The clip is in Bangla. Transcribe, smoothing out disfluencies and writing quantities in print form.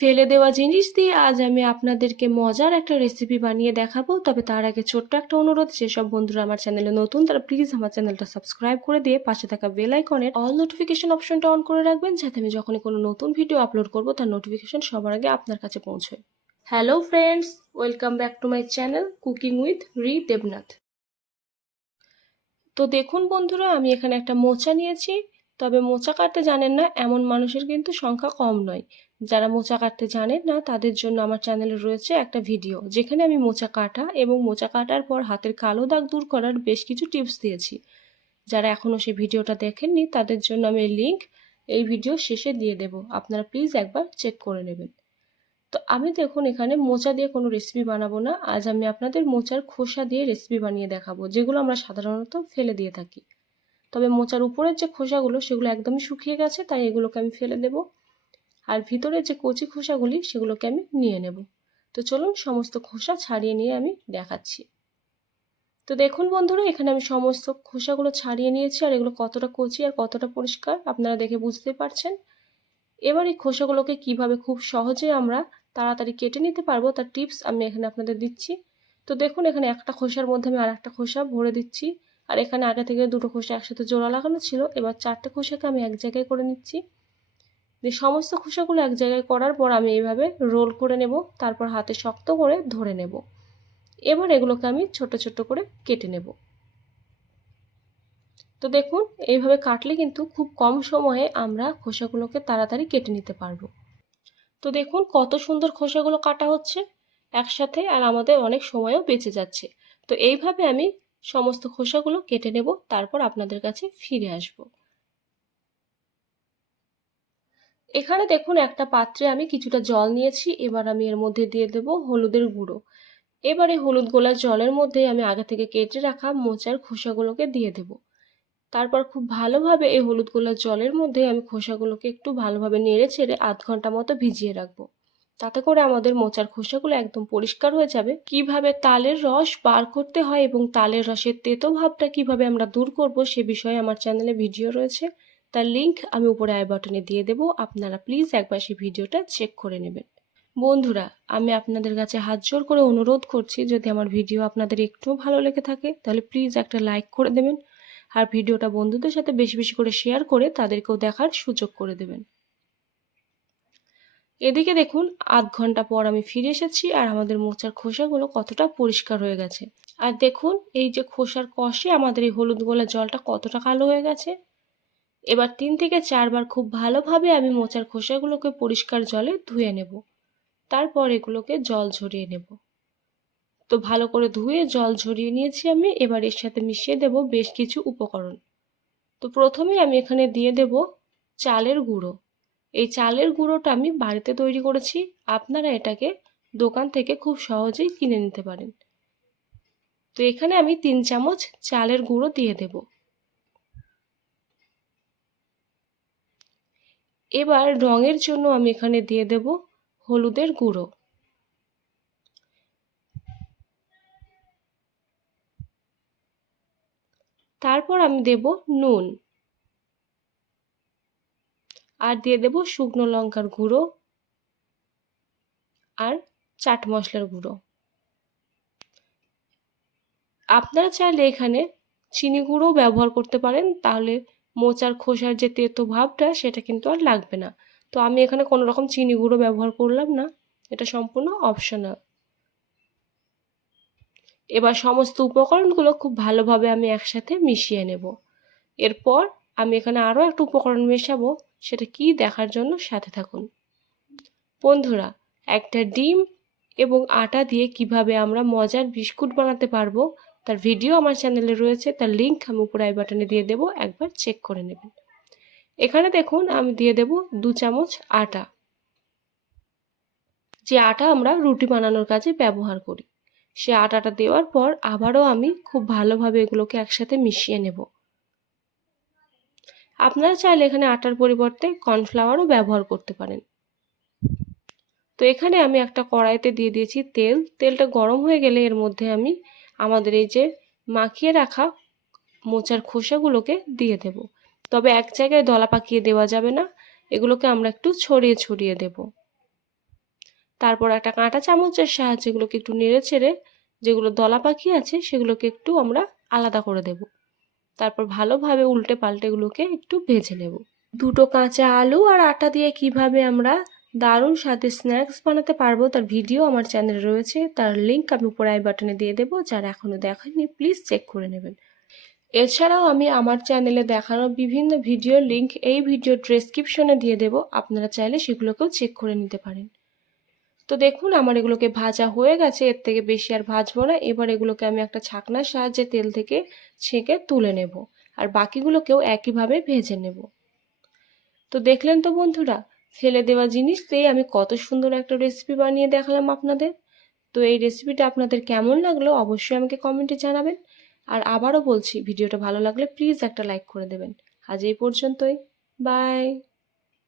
ফেলে দেওয়া জিনিস দিয়ে আজ আমি আপনাদেরকে মজার একটা রেসিপি বানিয়ে দেখাবো। তবে তার আগে ছোট্ট একটা অনুরোধ, যেসব বন্ধুরা আমার চ্যানেলে নতুন তারা প্লিজ আমার চ্যানেলটা সাবস্ক্রাইব করে দিয়ে পাশে থাকা বেল আইকনের অল নোটিফিকেশন অপশনটা অন করে রাখবেন, যাতে আমি যখনই কোনো নতুন ভিডিও আপলোড করব তার নোটিফিকেশন সবার আগে আপনার কাছে পৌঁছয়। Hello friends, welcome back to my channel cooking with রি দেবনাথ। তো দেখুন বন্ধুরা, আমি এখানে একটা মোচা নিয়েছি। তবে মোচা কাটতে জানেন না এমন মানুষের কিন্তু সংখ্যা কম নয়। যারা মোচা কাটতে জানেন না তাদের জন্য আমার চ্যানেলে রয়েছে একটা ভিডিও, যেখানে আমি মোচা কাটা এবং মোচা কাটার পর হাতের কালো দাগ দূর করার বেশ কিছু টিপস দিয়েছি। যারা এখনও সেই ভিডিওটা দেখেননি তাদের জন্য আমি লিংক এই ভিডিও শেষে দিয়ে দেব, আপনারা প্লিজ একবার চেক করে নেবেন। তো আমি দেখুন এখানে মোচা দিয়ে কোনো রেসিপি বানাবো না। আজ আমি আপনাদের মোচার খোসা দিয়ে রেসিপি বানিয়ে দেখাবো, যেগুলো আমরা সাধারণত ফেলে দিয়ে থাকি। তবে মোচার উপরের যে খোসাগুলো সেগুলো একদমই শুকিয়ে গেছে, তাই এগুলোকে আমি ফেলে দেব। আর ভিতরের যে কচি খোসাগুলি সেগুলোকে আমি নিয়ে নেব। তো চলুন সমস্ত খোসা ছাড়িয়ে নিয়ে আমি দেখাচ্ছি। তো দেখুন বন্ধুরা, এখানে আমি সমস্ত খোসাগুলো ছাড়িয়ে নিয়েছি, আর এগুলো কতটা কচি আর কতটা পরিষ্কার আপনারা দেখে বুঝতেই পারছেন। এবার এই খোসাগুলোকে কিভাবে খুব সহজে আমরা তাড়াতাড়ি কেটে নিতে পারবো তার টিপস আমি এখানে আপনাদের দিচ্ছি। তো দেখুন এখানে একটা খোসার মধ্যে আমি আর একটা খোসা ভরে দিচ্ছি, আর এখানে আগে থেকে দুটো খোসা একসাথে জোড়া লাগানো ছিল। এবার চারটে খোসাকে আমি এক জায়গায় করে নিচ্ছি। দিয়ে সমস্ত খোসাগুলো এক জায়গায় করার পর আমি এইভাবে রোল করে নেব, তারপর হাতে শক্ত করে ধরে নেব। এবার এগুলোকে আমি ছোট ছোট করে কেটে নেব। তো দেখুন এইভাবে কাটলে কিন্তু খুব কম সময়ে আমরা খোসাগুলোকে তাড়াতাড়ি কেটে নিতে পারবো। তো দেখুন কত সুন্দর খোসাগুলো কাটা হচ্ছে একসাথে, আর আমাদের অনেক সময়ও বেঁচে যাচ্ছে। তো এইভাবে আমি সমস্ত খোসাগুলো কেটে নেব, তারপর আপনাদের কাছে ফিরে আসব। এখানে দেখুন একটা পাত্রে আমি কিছুটা জল নিয়েছি। এবার আমি এর মধ্যে দিয়ে দেব হলুদের গুঁড়ো। এবার এই হলুদ গোলা জলের মধ্যে আমি আগে থেকে কেটে রাখা মোচার খোসাগুলোকে দিয়ে দেব। তারপর খুব ভালোভাবে এই হলুদ গোলা জলের মধ্যে আমি খোসাগুলোকে একটু ভালোভাবে নেড়ে ছেড়ে আধ ঘন্টা মতো ভিজিয়ে রাখবো। তাতে করে আমাদের মোচার খোসাগুলো একদম পরিষ্কার হয়ে যাবে। কিভাবে তালের রস বার করতে হয় এবং তালের রসের তেতো ভাবটা কিভাবে আমরা দূর করব সে বিষয়ে আমার চ্যানেলে ভিডিও রয়েছে, তার লিংক আমি উপরে আই বাটনে দিয়ে দেবো। আপনারা প্লিজ একবার সেই ভিডিওটা চেক করে নেবেন। বন্ধুরা, আমি আপনাদের কাছে হাত জোর করে অনুরোধ করছি, যদি আমার ভিডিও আপনাদের একটুও ভালো লেগে থাকে তাহলে প্লিজ একটা লাইক করে দেবেন, আর ভিডিওটা বন্ধুদের সাথে বেশি বেশি করে শেয়ার করে তাদেরকেও দেখার সুযোগ করে দেবেন। এদিকে দেখুন আধ ঘন্টা পর আমি ফিরে এসেছি, আর আমাদের মোচার খোসাগুলো কতটা পরিষ্কার হয়ে গেছে। আর দেখুন এই যে খোসার কষে আমাদের এই হলুদ গোলা জলটা কতটা কালো হয়ে গেছে। এবার 3 থেকে 4 বার খুব ভালোভাবে আমি মোচার খোসাগুলোকে পরিষ্কার জলে ধুয়ে নেব। তারপর এগুলোকে জল ঝরিয়ে নেব। তো ভালো করে ধুয়ে জল ঝরিয়ে নিয়েছি আমি। এবার এর সাথে মিশিয়ে দেব বেশ কিছু উপকরণ। তো প্রথমে আমি এখানে দিয়ে দেব চালের গুঁড়ো। এই চালের গুঁড়োটা আমি বাড়িতে তৈরি করেছি, আপনারা এটাকে দোকান থেকে খুব সহজেই কিনে নিতে পারেন। তো এখানে আমি 3 চামচ চালের গুঁড়ো দিয়ে দেব। এবার রঙের জন্য আমি এখানে দিয়ে দেব হলুদের গুঁড়ো। তারপর আমি দেব নুন, আর দিয়ে দেব শুকনো লঙ্কার গুঁড়ো আর চাট মশলার গুঁড়ো। আপনারা চাইলে এখানে চিনি গুঁড়োও ব্যবহার করতে পারেন, তাহলে মোচার খোসার যে তেতো ভাবটা সেটা কিন্তু আর লাগবে না। তো আমি এখানে কোনো রকম চিনি গুঁড়ো ব্যবহার করলাম না, এটা সম্পূর্ণ অপশনাল। এবার সমস্ত উপকরণগুলো খুব ভালোভাবে আমি একসাথে মিশিয়ে নেব। এরপর আমি এখানে আরও একটা উপকরণ মেশাবো, সেটা কি দেখার জন্য সাথে থাকুন। বন্ধুরা, একটা ডিম এবং আটা দিয়ে কিভাবে আমরা মজার বিস্কুট বানাতে পারবো তার ভিডিও আমার চ্যানেলে রয়েছে, তার লিংক আমি উপরে আই বাটনে দিয়ে দেবো, একবার চেক করে নেবেন। এখানে দেখুন আমি দিয়ে দেব 2 চামচ আটা, যে আটা আমরা রুটি বানানোর কাজে ব্যবহার করি। সে আটাটা দেওয়ার পর আবারও আমি খুব ভালোভাবে এগুলোকে একসাথে মিশিয়ে নেব। আপনারা চাইলে এখানে আটার পরিবর্তে কর্নফ্লাওয়ারও ব্যবহার করতে পারেন। তো এখানে আমি একটা কড়াইতে দিয়ে দিয়েছি তেল। তেলটা গরম হয়ে গেলে এর মধ্যে আমি আমাদের এই যে মাখিয়ে রাখা মোচার খোসাগুলোকে দিয়ে দেব। তবে এক জায়গায় দলা পাকিয়ে দেওয়া যাবে না, এগুলোকে আমরা একটু ছড়িয়ে ছড়িয়ে দেব। তারপর একটা কাঁটা চামচের সাহায্যে এগুলোকে একটু নেড়ে চেড়ে যেগুলো দলা পাখি আছে সেগুলোকে একটু আমরা আলাদা করে দেব। তারপর ভালোভাবে উল্টে পাল্টে এগুলোকে একটু ভেজে নেব। দুটো কাঁচা আলু আর আটা দিয়ে কিভাবে আমরা দারুণ স্বাদের স্ন্যাক্স বানাতে পারবো তার ভিডিও আমার চ্যানেলে রয়েছে, তার লিঙ্ক আমি উপরে আই বাটনে দিয়ে দেবো। যারা এখনো দেখেননি প্লিজ চেক করে নেবেন। এছাড়াও আমি আমার চ্যানেলে দেখানো বিভিন্ন ভিডিওর লিঙ্ক এই ভিডিওর ডেসক্রিপশনে দিয়ে দেবো, আপনারা চাইলে সেগুলোকেও চেক করে নিতে পারেন। তো দেখুন আমার এগুলোকে ভাজা হয়ে গেছে, এর থেকে বেশি আর ভাজবো না। এবার এগুলোকে আমি একটা ছাঁকনার সাহায্যে তেল থেকে ছেঁকে তুলে নেব, আর বাকিগুলোকেও একইভাবে ভেজে নেব। তো দেখলেন তো বন্ধুরা, ফেলে দেওয়া জিনিস দিয়ে আমি কত সুন্দর একটা রেসিপি বানিয়ে দেখালাম আপনাদের। তো এই রেসিপিটা আপনাদের কেমন লাগলো অবশ্যই আমাকে কমেন্টে জানাবেন। আর আবারও বলছি, ভিডিওটা ভালো লাগলে প্লিজ একটা লাইক করে দেবেন। আজ এই পর্যন্তই, বাই।